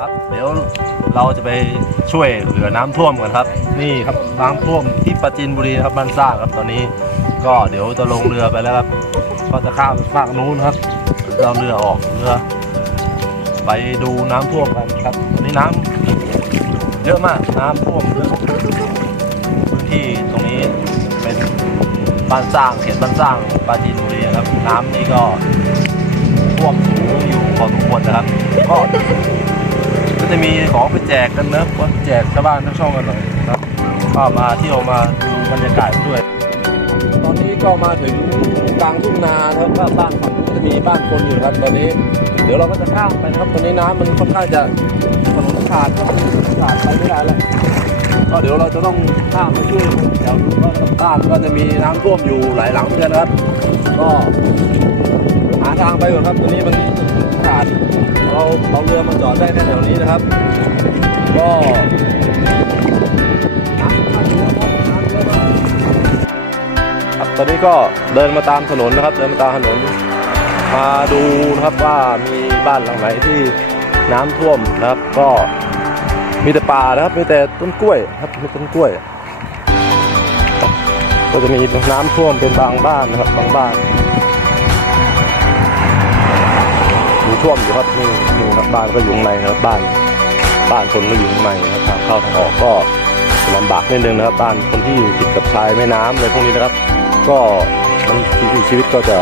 ครับเดี๋ยวเราจะไปช่วยเหลือน้ำท่วมกันครับ นี่ครับน้ำท่วมที่ปราจีนบุรีครับบ้านสร้างครับตอนนี้ ก็เดี๋ยวจะลงเรือไปแล้วครับ ก็จะข้ามฝั่งนู้นครับเราเรือออกเรือ ไปดูน้ำท่วมกันครับตอนนี้น้ำเยอะมากน้ำท่วมเยอะพื้นที่ตรงนี้เป็นบ้านสร้างเขตบ้านสร้างปราจีนบุรีครับ น้ำนี่ก็ท่วมสูงอยู่พอสม ของไปแจกกันนะก็แจกชาวบ้านทั้งช่องกันหน่อยนะครับก็มาเที่ยวมาดูบรรยากาศด้วย ตอนนี้ก็มาถึงกลางทุ่งนาครับบ้านบ้านฝั่งนู้นจะมีบ้านคนอยู่ครับตอนนี้ เดี๋ยวเราก็จะข้ามไปนะครับ ตอนนี้น้ำมันค่อนข้างจะถนนขาดครับขาดไปไม่ได้แล้วก็เดี๋ยวเราจะต้องข้ามไปช่วยแถวนู้นก็บ้านก็จะมีน้ำท่วมอยู่หลายหลังเหมือนกันครับ ก็หาทางไปก่อนครับตอนนี้มัน ขาดเราเราเรือมาจอดได้แค่แถวนี้นะครับ ก็ครับตอนนี้ก็เดินมาตามถนนนะครับ เดินมาตามถนน มาดูนะครับว่ามีบ้านหลังไหนที่น้ำท่วมนะครับ ก็มีแต่ป่านะครับมีแต่ต้นกล้วยครับมีต้นกล้วย ก็จะมีน้ำท่วมเป็นบางบ้านนะครับบางบ้าน ท่วมอยู่ครับนี่ดูครับบ้านก็อยู่ข้างในนะครับบ้าน บ้านคนก็อยู่ข้างในนะครับทางเข้าทางออกก็ลำบากนิดนึงนะครับบ้านคนที่อยู่ติดกับชายแม่น้ำอะไรพวกนี้นะครับ ก็มันชีวิตก็จะ